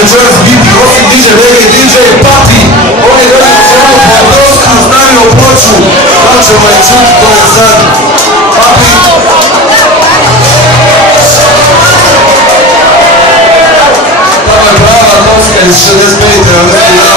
večeras biti osim DJ Vege, DJ Papi. On je došao s jednom podrosku, znamio ploču. Da ćemo je čuti, to je sad. Papi. Tamo je prava Moska iz 65.